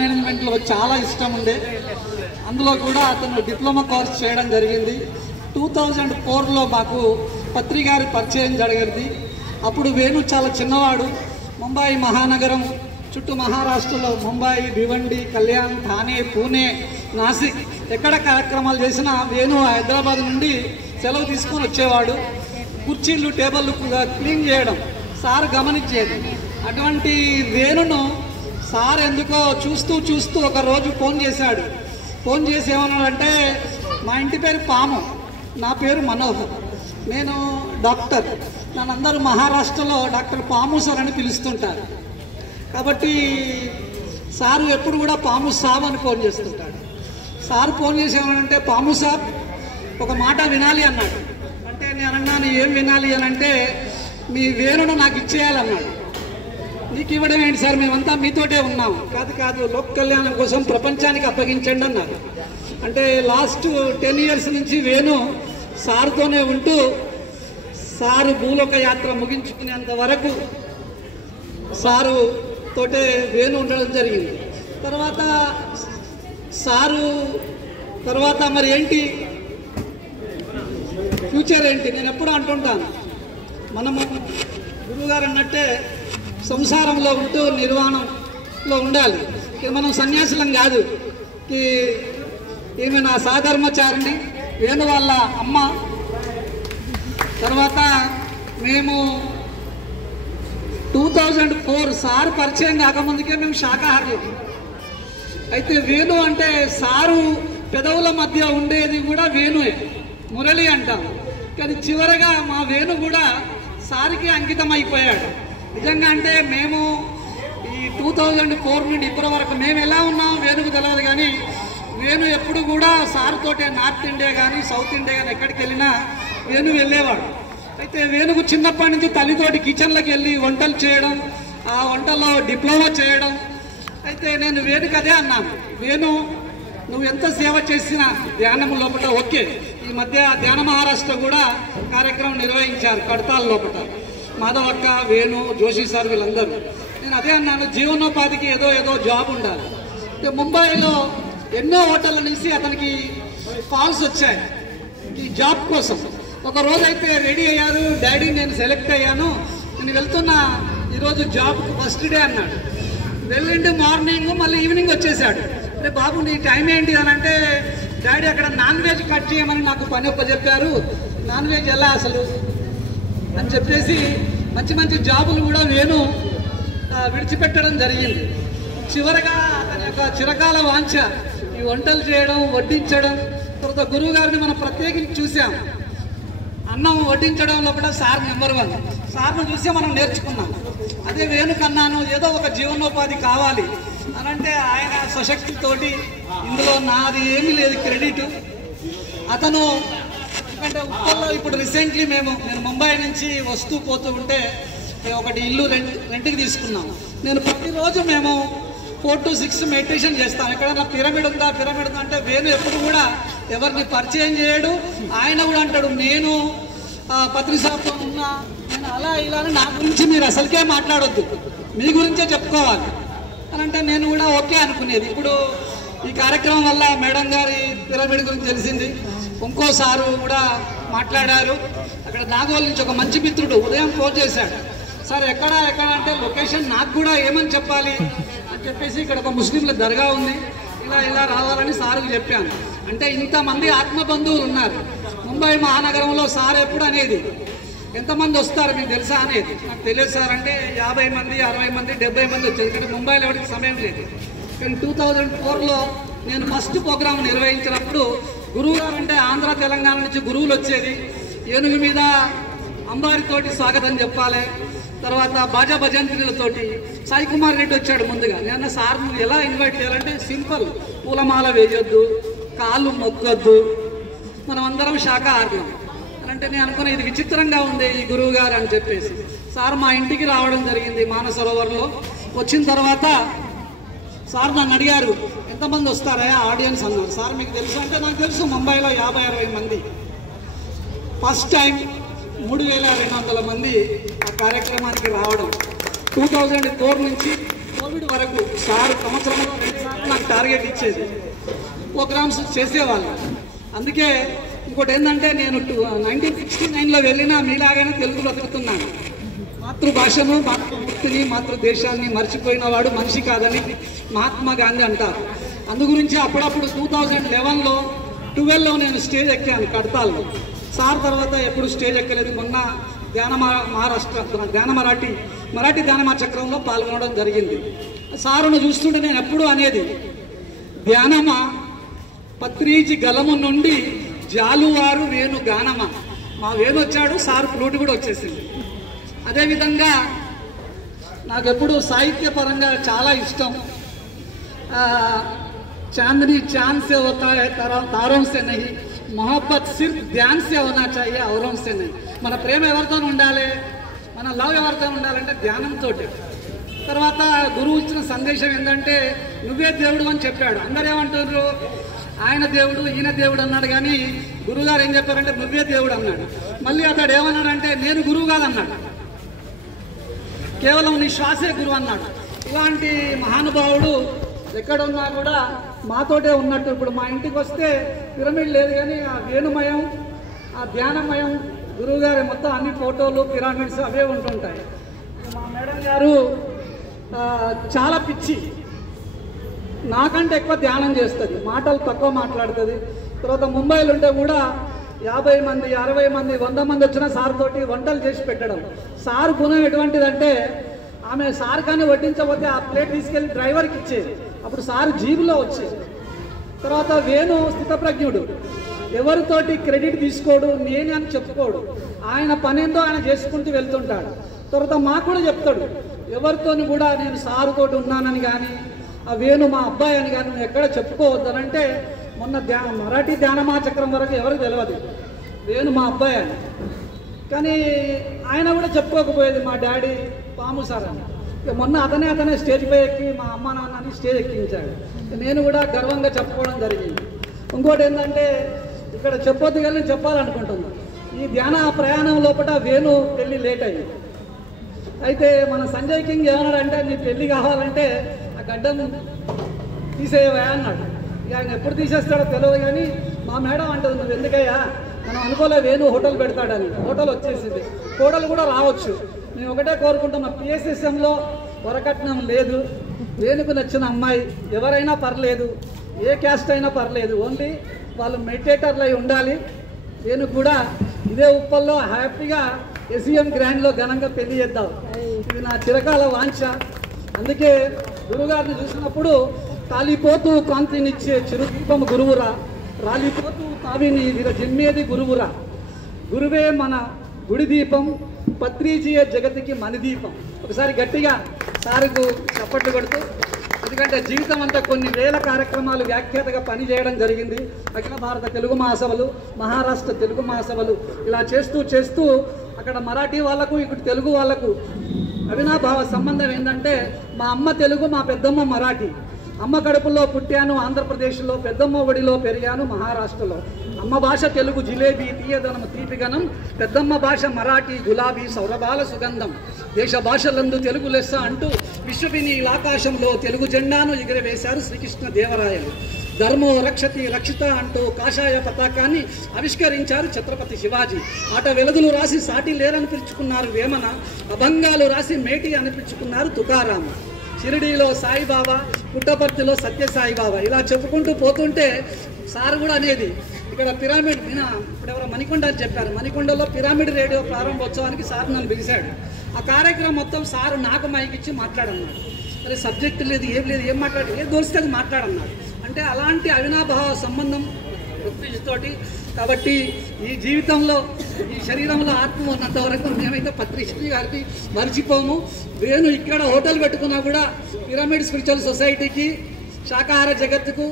మేనేజ్మెంట్లో చాలా ఇష్టం ఉండే, అందులో కూడా అతను డిప్లొమా కోర్స్ చేయడం జరిగింది. 2004లో మాకు పత్రి గారి పరిచయం జరిగింది. అప్పుడు వేణు చాలా చిన్నవాడు. ముంబై మహానగరం చుట్టూ మహారాష్ట్రలో ముంబై, భివండి, కళ్యాణ్, థానే, పూణే, నాసిక్ ఎక్కడ కార్యక్రమాలు చేసినా వేణు హైదరాబాద్ నుండి సెలవు తీసుకొని వచ్చేవాడు. కుర్చీలు, టేబుల్లు క్లీన్ చేయడం సార్ గమనించేది. అటువంటి వేణును సార్ ఎందుకో చూస్తూ ఒక రోజు ఫోన్ చేశాడు. ఫోన్ చేసి ఏమన్నాడంటే, మా ఇంటి పేరు పాము, నా పేరు మనోహర్, నేను డాక్టర్, నన్ను అందరూ మహారాష్ట్రలో డాక్టర్ పాము సార్ అని పిలుస్తుంటారు. కాబట్టి సారు ఎప్పుడు కూడా పాము సాబ్ అని ఫోన్ చేస్తుంటాడు. సార్ ఫోన్ చేసి ఏమన్నాడంటే, పాము సాబ్ ఒక మాట వినాలి అన్నాడు. అంటే నేను అన్నాను, ఏం వినాలి అని అంటే, మీ వేణును నాకు ఇచ్చేయాలన్నాడు. నీకు ఇవ్వడం ఏంటి సార్, మేమంతా మీతోటే ఉన్నాం. కాదు, లోక్ కళ్యాణం కోసం ప్రపంచానికి అప్పగించండి అన్నారు. అంటే లాస్ట్ 10 years నుంచి వేణు సార్తోనే ఉంటూ సారు భూలోక యాత్ర ముగించుకునేంత వరకు సారు తోటే వేణు ఉండడం జరిగింది. తర్వాత మరి ఏంటి ఫ్యూచర్ ఏంటి, నేను ఎప్పుడూ అంటుంటాను, మనము గురువుగారు అన్నట్టే సంసారంలో ఉంటూ నిర్వాణంలో ఉండాలి. మనం సన్యాసులం కాదు. ఈమె నా సాధర్మచారిణి, వేణు వాళ్ళ అమ్మ. తర్వాత మేము 2004 సార్ పరిచయం కాకముందుకే మేము శాకాహారులు. అయితే వేణు అంటే సారు పెదవుల మధ్య ఉండేది కూడా వేణుయే, మురళి అంటాం. కానీ చివరగా మా వేణు కూడా సారికి అంకితం అయిపోయాడు. నిజంగా అంటే మేము ఈ 2004 నుండి ఇప్పటి వరకు మేము ఎలా ఉన్నాం వేణుకు తెలియదు, కానీ వేణు ఎప్పుడు కూడా సార్తోటే నార్త్ ఇండియా కానీ సౌత్ ఇండియా కానీ ఎక్కడికి వెళ్ళినా వేణు వెళ్ళేవాడు. అయితే వేణుకు చిన్నప్పటి నుంచి తల్లితోటి కిచెన్లోకి వెళ్ళి వంటలు చేయడం, ఆ వంటల్లో డిప్లొమా చేయడం. అయితే నేను వేణుకు అదే అన్నాను, వేణు నువ్వు ఎంత సేవ చేసినా ధ్యానం లోపల ఓకే. ఈ మధ్య ధ్యాన మహారాష్ట్ర కూడా కార్యక్రమం నిర్వహించారు కడతాల లోపల, మాధవక్క, వేణు, జోషి సార్ వీళ్ళందరూ. నేను అదే అన్నాను, జీవనోపాధికి ఏదో జాబ్ ఉండాలి. ముంబైలో ఎన్నో హోటళ్ళ నుంచి అతనికి కాల్స్ వచ్చాయి ఈ జాబ్ కోసం. ఒక రోజు అయితే రెడీ అయ్యారు, డాడీ నేను సెలెక్ట్ అయ్యాను, నేను వెళ్తున్నా ఈరోజు జాబ్కి ఫస్ట్ డే అన్నాడు. వెళ్ళిండి మార్నింగ్, మళ్ళీ ఈవినింగ్ వచ్చేసాడు. అంటే బాబు నీ టైం ఏంటి అని అంటే, డాడీ అక్కడ నాన్ వెజ్ కట్ చేయమని నాకు పని చెప్పారు, నాన్ వెజ్ ఎలా అసలు అని చెప్పేసి మంచి జాబులు కూడా వేణు విడిచిపెట్టడం జరిగింది. చివరగా అతని యొక్క చిరకాల వాంఛ ఈ వంటలు చేయడం, వడ్డించడం. తర్వాత గురువు గారిని మనం ప్రత్యేకించి చూసాం, అన్నం వడ్డించడంలో కూడా సార్ నెంబర్ 1. సార్ను చూసి మనం నేర్చుకున్నాం. అదే వేణుకన్నాను ఏదో ఒక జీవనోపాధి కావాలి అని అంటే ఆయన స్వశక్తితోటి, ఇందులో నాది ఏమీ లేదు క్రెడిట్. అతను ఎందుకంటే ఉత్తర్లో ఇప్పుడు రీసెంట్లీ నేను ముంబై నుంచి వస్తూ పోతూ ఉంటే ఒకటి ఇల్లు రెంట్కి తీసుకున్నాం. నేను ప్రతిరోజు మేము 4 to 6 మెడిటేషన్ చేస్తాం. ఎక్కడైనా పిరమిడ్ ఉందా అంటే వేణు ఎప్పుడు కూడా ఎవరిని పరిచయం చేయడు. ఆయన కూడా అంటాడు, నేను పత్రి సార్తో ఉన్నా, నేను అలా ఇలా అని నా గురించి మీరు అసలుకే మాట్లాడొద్దు, మీ గురించే చెప్పుకోవాలి అని అంటే నేను కూడా ఓకే అనుకునేది. ఇప్పుడు ఈ కార్యక్రమం వల్ల మేడం గారి పిరమిడ్ గురించి తెలిసింది. ఇంకోసారి కూడా మాట్లాడారు. అక్కడ నాగోల్ నుంచి ఒక మంచి మిత్రుడు ఉదయం ఫోన్ చేశాడు, సార్ ఎక్కడ అంటే లొకేషన్ నాకు కూడా ఏమని చెప్పాలి అని చెప్పేసి, ఇక్కడ ఒక ముస్లింల దర్గా ఉంది, ఇలా రావాలని సార్కి చెప్పాను. అంటే ఇంతమంది ఆత్మబంధువులు ఉన్నారు ముంబై మహానగరంలో. సార్ ఎప్పుడు అనేది ఎంతమంది వస్తారు మీకు తెలుసా అనేది, నాకు తెలియదు సార్ అంటే 50 మంది, 60 మంది, 70 మంది వచ్చేది. ఇక్కడ ముంబైలో ఎవరికి సమయం లేదు. కానీ 2004లో నేను ఫస్ట్ ప్రోగ్రాం నిర్వహించినప్పుడు గురువు గారు అంటే ఆంధ్ర తెలంగాణ నుంచి గురువులు వచ్చేది. ఏనుగు మీద అంబారితోటి స్వాగతం చెప్పాలి. తర్వాత బాజా భజంత్రులతోటి సాయి కుమార్ రెడ్డి వచ్చాడు ముందుగా. నేను సార్ను ఎలా ఇన్వైట్ చేయాలంటే సింపుల్, పూలమాల వేయొద్దు, కాళ్ళు మొక్కొద్దు, మనం అందరం శాకాహారులం అని అంటే నేను అనుకున్నా ఇది విచిత్రంగా ఉంది ఈ గురువు గారు అని చెప్పేసి. సార్ మా ఇంటికి రావడం జరిగింది మానసరోవర్లో. వచ్చిన తర్వాత సార్ నన్ను అడిగారు, ఎంతమంది వస్తారా ఆడియన్స్ అన్నారు. సార్ మీకు తెలుసు అంటే నాకు తెలుసు, ముంబైలో 50-60 మంది. ఫస్ట్ టైం 3200 మంది ఆ కార్యక్రమానికి రావడం. 2004 నుంచి కోవిడ్ వరకు సార్ సంవత్సరంలో 2 సార్లు టార్గెట్ ఇచ్చేది, ప్రోగ్రామ్స్ చేసేవాళ్ళు. అందుకే ఇంకోటి ఏంటంటే నేను 1969లో వెళ్ళినా మీలాగానే తెలుగు బ్రతుకుతున్నాను. మాతృభాషను, మాతృమూర్తిని, మాతృదేశాన్ని మర్చిపోయిన వాడు మనిషి కాదని మహాత్మా గాంధీ అంటారు. అందు గురించి అప్పుడప్పుడు 2011లో 12లో నేను స్టేజ్ ఎక్కాను కడతాల్లో. సార్ తర్వాత ఎప్పుడు స్టేజ్ ఎక్కలేదు. మొన్న మరాఠీ ధ్యానమా చక్రంలో పాల్గొనడం జరిగింది. సారును చూస్తుంటే నేను ఎప్పుడు అనేది, ధ్యానమా పత్రీజి గలము నుండి జాలువారు వేణు గానమా. మా వేణు వచ్చాడు, సార్ ఫ్లూట్ కూడా వచ్చేసింది. అదేవిధంగా నాకు ఎప్పుడు సాహిత్యపరంగా చాలా ఇష్టం. చాందనీ చాంద్ సే హోతా హై తారోం సే నహీ, మొహబ్బత్ సిర్ఫ్ ధ్యాన్ సే హోనా చాహియే ఔరోం సే నహీ. మన ప్రేమ ఎవరితో ఉండాలి, మన లవ్ ఎవరితో ఉండాలంటే ధ్యానంతో. తర్వాత గురువు ఇచ్చిన సందేశం ఏంటంటే నువ్వే దేవుడు అని చెప్పాడు. అందరూ ఏమంటారు, ఆయన దేవుడు ఈయన దేవుడు అన్నాడు, కానీ గురువుగారు ఏం చెప్పారంటే నువ్వే దేవుడు అన్నాడు. మళ్ళీ అతడు ఏమన్నాడంటే నేను గురువు కాదన్నాడు, కేవలం నీ శ్వాసే గురువు అన్నాడు. ఇలాంటి మహానుభావుడు ఎక్కడున్నా కూడా మాతోటే ఉన్నట్టు. ఇప్పుడు మా ఇంటికి వస్తే పిరమిడ్ లేదు, కానీ ఆ వేణుమయం, ఆ ధ్యానమయం, గురువుగారి మొత్తం అన్ని ఫోటోలు, పిరమిడ్స్ అవే ఉంటుంటాయి. మా మేడం గారు చాలా పిచ్చి, నాకంటే ఎక్కువ ధ్యానం చేస్తుంది, మాటలు తక్కువ మాట్లాడుతుంది. తర్వాత ముంబైలో ఉంటే కూడా 50 మంది 60 మంది 100 మంది వచ్చిన సార్ తోటి వంటలు చేసి పెట్టడం. సార్ గుణం ఎటువంటిదంటే ఆమె సార్ కానీ వడ్డించకపోతే ఆ ప్లేట్ తీసుకెళ్ళి డ్రైవర్కి ఇచ్చేది. అప్పుడు సార్ జీబులో వచ్చేది. తర్వాత వేణు స్థితప్రజ్ఞుడు, ఎవరితోటి క్రెడిట్ తీసుకోడు, నేను అని చెప్పుకోడు, ఆయన పనేందో ఆయన చేసుకుంటూ వెళ్తుంటాడు. తర్వాత మాకు కూడా చెప్తాడు, ఎవరితోని కూడా నేను సారుతోటి ఉన్నానని కానీ ఆ వేణు మా అబ్బాయి అని కానీ నువ్వు ఎక్కడ చెప్పుకోవద్దనంటే, మొన్న మరాఠీ ధ్యానమా చక్రం వరకు ఎవరికి తెలియదు వేణు మా అబ్బాయి అని. కానీ ఆయన కూడా చెప్పుకోకపోయేది మా డాడీ పాము సార్ అని. మొన్న అతనే స్టేజ్ పై ఎక్కి మా అమ్మ నాన్నని స్టేజ్ ఎక్కించాడు. నేను కూడా గర్వంగా చెప్పుకోవడం జరిగింది. ఇంకోటి ఏంటంటే ఇక్కడ చెప్పొద్దు కానీ నేను చెప్పాలనుకుంటున్నాను, ఈ ధ్యాన ప్రయాణం లోపల వేణు పెళ్ళి లేట్ అయింది. అయితే మన సంజయ్ కింగ్ ఏమన్నాడంటే నీ పెళ్ళి కావాలంటే ఆ గడ్డం తీసేయవా అన్నాడు. ఇక ఆయన ఎప్పుడు తీసేస్తాడో తెలియదు, కానీ మా మేడం అంటుంది నువ్వు ఎందుకయ్యా, మనం అనుకోలే వేణు హోటల్ పెడతాడని. హోటల్ వచ్చేసింది, హోటల్ కూడా రావచ్చు. మేము ఒకటే కోరుకుంటున్నాం, PSSMలో వరకట్నం లేదు, వేణుకు నచ్చిన అమ్మాయి ఎవరైనా పర్లేదు, ఏ క్యాస్ట్ అయినా పర్లేదు, ఓన్లీ వాళ్ళు మెడిటేటర్లు అయి ఉండాలి. వేణు కూడా ఇదే ఉప్పల్లో హ్యాపీగా SEM గ్రాండ్లో ఘనంగా పెళ్లి చేద్దాం. ఇది నా చిరకాల వాంఛ. అందుకే గురుగారిని చూసినప్పుడు కాలిపోతూ కాంతినిచ్చే చిరుదీపం గురువురా, రాలిపోతూ కావిని విరజిమ్మేది గురువురా, గురువే మన గుడి దీపం, పత్రిజీయే జగతికి మణిదీపం. ఒకసారి గట్టిగా సారుకు చప్పట్లు కొడుతూ, ఎందుకంటే జీవితం అంతా కొన్ని వేల కార్యక్రమాలు వ్యాఖ్యాతగా పనిచేయడం జరిగింది. అఖిల భారత తెలుగు మహాసభలు, మహారాష్ట్ర తెలుగు మహాసభలు ఇలా చేస్తూ అక్కడ మరాఠీ వాళ్ళకు ఇక్కడ తెలుగు వాళ్ళకు అవినాభావ సంబంధం ఏంటంటే మా అమ్మ తెలుగు, మా పెద్దమ్మ మరాఠీ. అమ్మ కడుపులో పుట్టాను ఆంధ్రప్రదేశ్లో, పెద్దమ్మ ఒడిలో పెరిగాను మహారాష్ట్రలో. అమ్మ భాష తెలుగు జిలేబీ తీయదనం తీపిగనం, పెద్దమ్మ భాష మరాఠీ గులాబీ సౌరభాల సుగంధం, దేశ భాషలందు తెలుగు లెస్స అంటూ విశ్వవినీలాకాశంలో తెలుగు జెండాను ఎగురవేశారు శ్రీకృష్ణ దేవరాయలు. ధర్మో రక్షతి రక్షిత అంటూ కాషాయ పతాకాన్ని ఆవిష్కరించారు ఛత్రపతి శివాజీ. ఆట వెలుగులు రాసి సాటి లేరని పిలుచుకున్నారు వేమన, అభంగాలు రాసి మేటి అనిపించుకున్నారు తుకారామ. షిరిడీలో సాయిబాబా, పుట్టపర్తిలో సత్యసాయిబాబా, ఇలా చెప్పుకుంటూ పోతుంటే సార్ కూడా అనేది ఇక్కడ పిరమిడ్ ఇప్పుడు ఎవరో మణికొండ అని చెప్పారు, మణికొండలో పిరమిడ్ రేడియో ప్రారంభోత్సవానికి సార్ నన్ను పిలిచాడు. ఆ కార్యక్రమం మొత్తం సారు నాకు మైక్ ఇచ్చి మాట్లాడన్నాడు. అరే సబ్జెక్ట్ లేదు, ఏం మాట్లాడు, ఏం దోస్తే అది మాట్లాడన్నాడు. అంటే అలాంటి అవినాభావ సంబంధం పృథ్వీతోటి. కాబట్టి ఈ జీవితంలో, ఈ శరీరంలో ఆత్మ ఉన్నంత వరకు మేమైతే పత్రిశ్రీ గారికి మర్చిపోము. వేణు ఇక్కడ హోటల్ పెట్టుకున్నా కూడా పిరమిడ్ స్పిరిచువల్ సొసైటీకి, శాకాహార జగత్తుకు,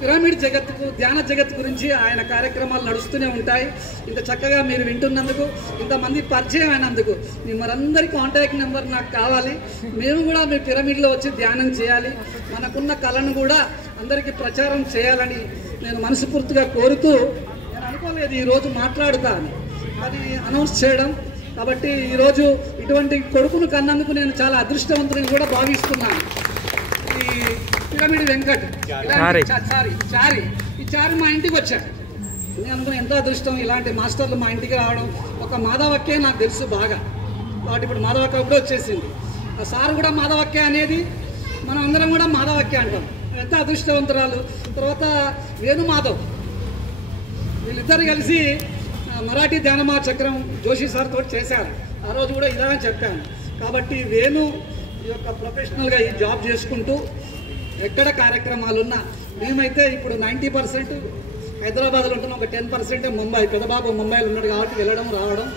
పిరమిడ్ జగత్తుకు, ధ్యాన జగత్తు గురించి ఆయన కార్యక్రమాలు నడుస్తూనే ఉంటాయి. ఇంత చక్కగా మీరు వింటున్నందుకు, ఇంతమంది పరిచయం అయినందుకు మరందరి కాంటాక్ట్ నెంబర్ నాకు కావాలి. మేము కూడా మీ పిరమిడ్లో వచ్చి ధ్యానం చేయాలి, మనకున్న కళను కూడా అందరికీ ప్రచారం చేయాలని నేను మనస్ఫూర్తిగా కోరుతూ, నేను అనుకోలేదు ఈరోజు మాట్లాడుతా అని, అది అనౌన్స్ చేయడం. కాబట్టి ఈరోజు ఇటువంటి కొడుకును కన్నందుకు నేను చాలా అదృష్టవంతుని కూడా భావిస్తున్నాను. ఈ పిరమిడ్ వెంకట్, చారి ఈ చారి మా ఇంటికి వచ్చాడు. అందులో ఎంత అదృష్టం ఇలాంటి మాస్టర్లు మా ఇంటికి రావడం. ఒక మాధవక్కే నాకు తెలుసు బాగా, కాబట్టి ఇప్పుడు మాధవక్క కూడా వచ్చేసింది. ఆ సార్ కూడా మాధవక్కే అనేది, మనం అందరం కూడా మాధవక్కే అంటాం. ఎంత అదృష్టవంతురాలు. తర్వాత వేణు మాధవ్, వీళ్ళిద్దరు కలిసి మరాఠీ ధ్యానమా చక్రం జోషి సార్ తోటి చేశారు. ఆ రోజు కూడా ఇలానే చెప్పాను. కాబట్టి వేణు ఈ యొక్క ప్రొఫెషనల్గా ఈ జాబ్ చేసుకుంటూ ఎక్కడ కార్యక్రమాలున్నా, మేమైతే ఇప్పుడు 90% హైదరాబాద్లో ఉంటున్నాం, ఒక 10% ముంబై. పెద్దబాబు ముంబైలో ఉన్నాడు కాబట్టి వెళ్ళడం రావడం.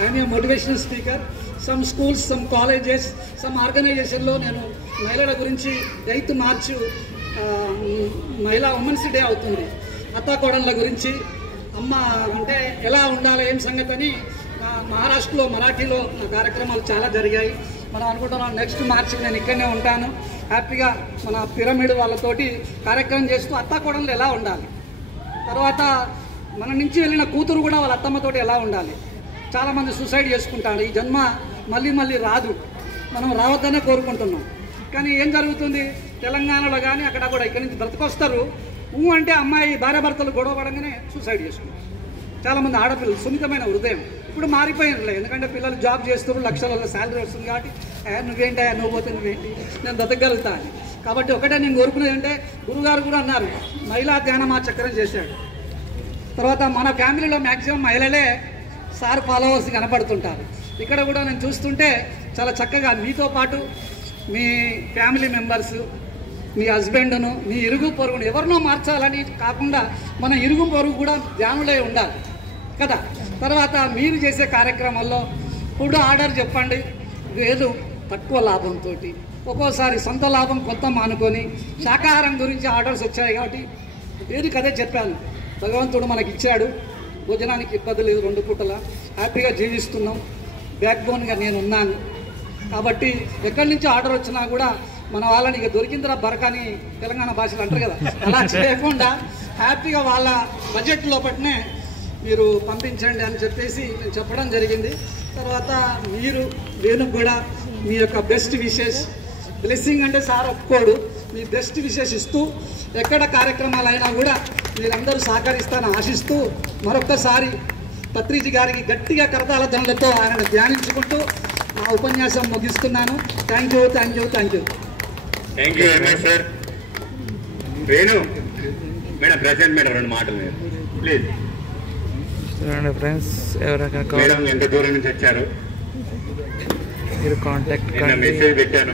I'm a motivational speaker. Some schools, some colleges, some ఆర్గనైజేషన్లో నేను మహిళల గురించి 8th మార్చ్ మహిళా ఉమెన్స్ డే అవుతుంది. అత్తాకోడళ్ళ గురించి, అమ్మ అంటే ఎలా ఉండాలి ఏం సంగతి అని మహారాష్ట్రలో మరాఠీలో కార్యక్రమాలు చాలా జరిగాయి. మనం అనుకుంటున్నాం నెక్స్ట్ మార్చికి నేను ఇక్కడనే ఉంటాను. హ్యాపీగా మన పిరమిడ్ వాళ్ళతోటి కార్యక్రమం చేస్తూ అత్తాకోడళ్ళు ఎలా ఉండాలి, తర్వాత మన నుంచి వెళ్ళిన కూతురు కూడా వాళ్ళ అత్తమ్మతోటి ఎలా ఉండాలి. చాలామంది సూసైడ్ చేసుకుంటారు. ఈ జన్మ మళ్ళీ మళ్ళీ రాదు, మనం రావద్దనే కోరుకుంటున్నాం. కానీ ఏం జరుగుతుంది తెలంగాణలో కానీ అక్కడ కూడా, ఇక్కడి నుంచి బ్రతకొస్తారు అంటే అమ్మాయి భార్యాభర్తలు గొడవ పడంగానే సూసైడ్ చేసుకుంటారు. చాలామంది ఆడపిల్లలు సున్నితమైన హృదయం ఇప్పుడు మారిపోయినట్లే. ఎందుకంటే పిల్లలు జాబ్ చేస్తున్నారు, లక్షల శాలరీ వస్తుంది కాబట్టి నువ్వేంటి నువ్వు పోతే నువ్వేంటి నేను బ్రతకగలుగుతా అని. కాబట్టి ఒకటే నేను కోరుకునేది అంటే, గురుగారు కూడా అన్నారు మహిళా ధ్యానమా చక్రం చేశాడు. తర్వాత మన ఫ్యామిలీలో మ్యాక్సిమం మహిళలే సార్ ఫాలోవర్స్ కనపడుతుంటారు. ఇక్కడ కూడా నేను చూస్తుంటే చాలా చక్కగా మీతో పాటు మీ ఫ్యామిలీ మెంబర్స్, మీ హస్బెండ్ను, మీ ఇరుగు పొరుగును ఎవరినో మార్చాలని కాకుండా మన ఇరుగు పొరుగు కూడా ధ్యానులే ఉండాలి కదా. తర్వాత మీరు చేసే కార్యక్రమాల్లో ఫుడ్ ఆర్డర్ చెప్పండి, లేదు తక్కువ లాభంతో, ఒక్కోసారి సొంత లాభం కొంత మానుకొని శాకాహారం గురించి ఆర్డర్స్ వచ్చాయి. కాబట్టి ఏది కదే చెప్పాను, భగవంతుడు మనకి ఇచ్చాడు, భోజనానికి ఇబ్బంది లేదు, 2 పూటల హ్యాపీగా జీవిస్తున్నాం, బ్యాక్ బోన్గా నేను ఉన్నాను. కాబట్టి ఎక్కడి నుంచి ఆర్డర్ వచ్చినా కూడా మన వాళ్ళని ఇక దొరికిందిరా బరకని తెలంగాణ భాషలో అంటారు కదా, అలా చేయకుండా హ్యాపీగా వాళ్ళ బడ్జెట్ లోపలనే మీరు పంపించండి అని చెప్పేసి నేను చెప్పడం జరిగింది. తర్వాత మీరు వేణుకు కూడా మీ యొక్క బెస్ట్ విషెస్, బ్లెస్సింగ్ అంటే సార్ ఒప్పుకోడు, మీ బెస్ట్ విషెస్ ఇస్తూ ఎక్కడ కార్యక్రమాలు అయినా కూడా మీరందరూ సహకరిస్తానని ఆశిస్తూ మరొక్కసారి పత్రిజీ గారికి గట్టిగా కరతాళ ధ్వనులతో ఆయన ధ్యానించుకుంటూ నా ఉపన్యాసం ముగిస్తున్నాను. Thank you, thank you, thank you. Thank you very much sir. Venu madam present madam 2 మాటలు ప్లీజ్. ఫ్రెండ్స్ ఎవరైనా మేడం ఎంత దూరం నుంచి వచ్చారు, మీరు కాంటాక్ట్ మెసేజ్ పెట్టాను.